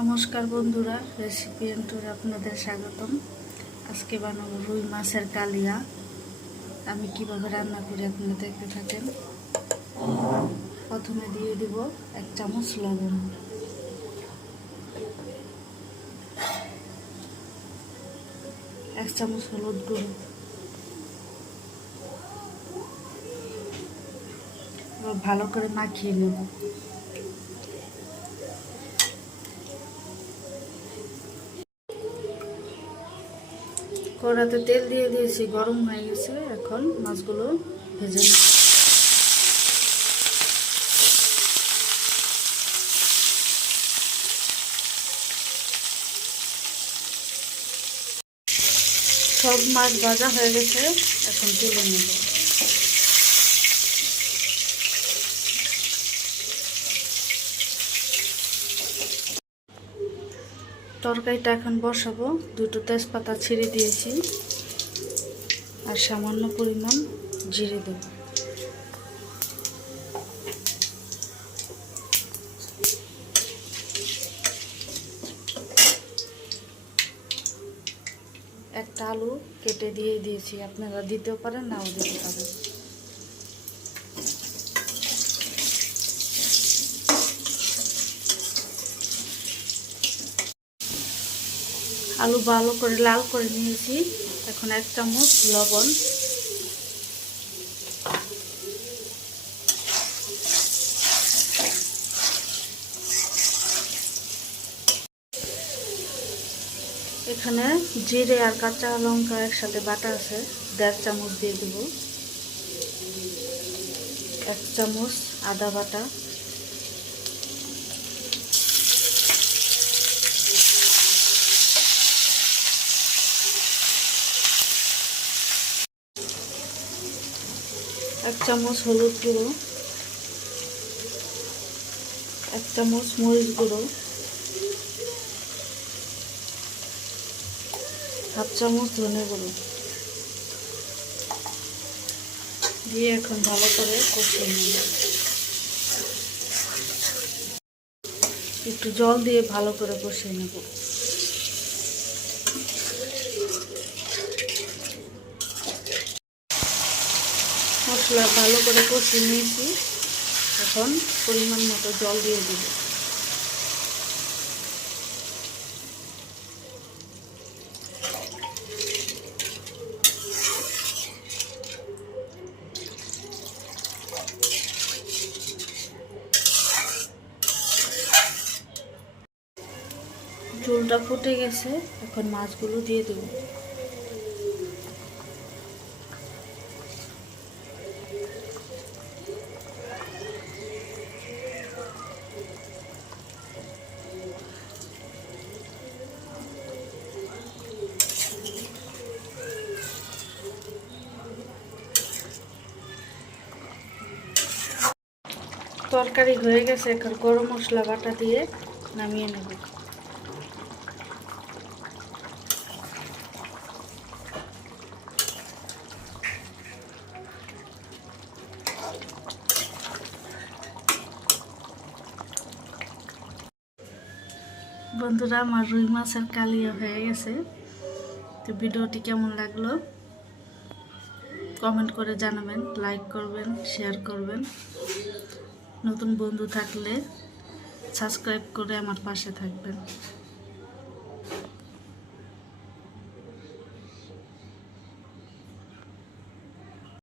নমস্কার বন্ধুরা রেসিপি এন্টুরে আপনাদের স্বাগতম। আজকে বানাবো রুই মাছের কালিয়া। আমি কীভাবে রান্না করি আপনারা দেখতে থাকেন। প্রথমে দিয়ে দিব এক চামচ লবণ। এক চামচ হলুদ গুঁড়ো। ভালো করে মাখিয়ে নেব। কড়াতে তেল দিয়ে দিয়েছি, গরম হয়ে গেছে, এখন মাছগুলো ভেজে সব মাছ ভাজা হয়ে গেছে, এখন তুলে নেব। তরকারিটা এখন বসাবো। দুটো তেজপাতা ছিঁড়ে দিয়েছি। আর সামান্য পরিমাণ জিরে দেব। একটা আলু কেটে দিয়ে দিয়েছি। আপনারা দিতেও পারেন, নাও দিতে পারেন। আলু ভালো করে লাল করে নিয়েছি। এখন এক চামচ লবণ। এখানে জিরে আর কাঁচা লঙ্কা একসাথে বাটা আছে, দেড় চামচ দিয়ে দেব। এক চামচ আদা বাটা। এক চামচ হলুদ গুঁড়ো, এক চামচ মরিচ গুঁড়ো, হাফ চামচ ধনে গুঁড়ো। দিয়ে এখন ভালো করে কষিয়ে নেব। একটু জল দিয়ে ভালো করে কষিয়ে নেব। মশলা ভালো করে কষিয়ে নিয়েছি। এখন পরিমাণ মতো জল দিয়ে দিব। ঝোলটা ফুটে গেছে, এখন মাছগুলো দিয়ে দেবো। তরকারি হয়ে গেছে, এখন গরম মশলা বাটা দিয়ে নামিয়ে নেব। বন্ধুরা, আমার রুই মাছের কালিয়া হয়ে গেছে। তো ভিডিওটি কেমন লাগল? কমেন্ট করে জানাবেন, লাইক করবেন, শেয়ার করবেন। নতুন বন্ধু থাকলে সাবস্ক্রাইব করে আমার পাশে থাকবেন।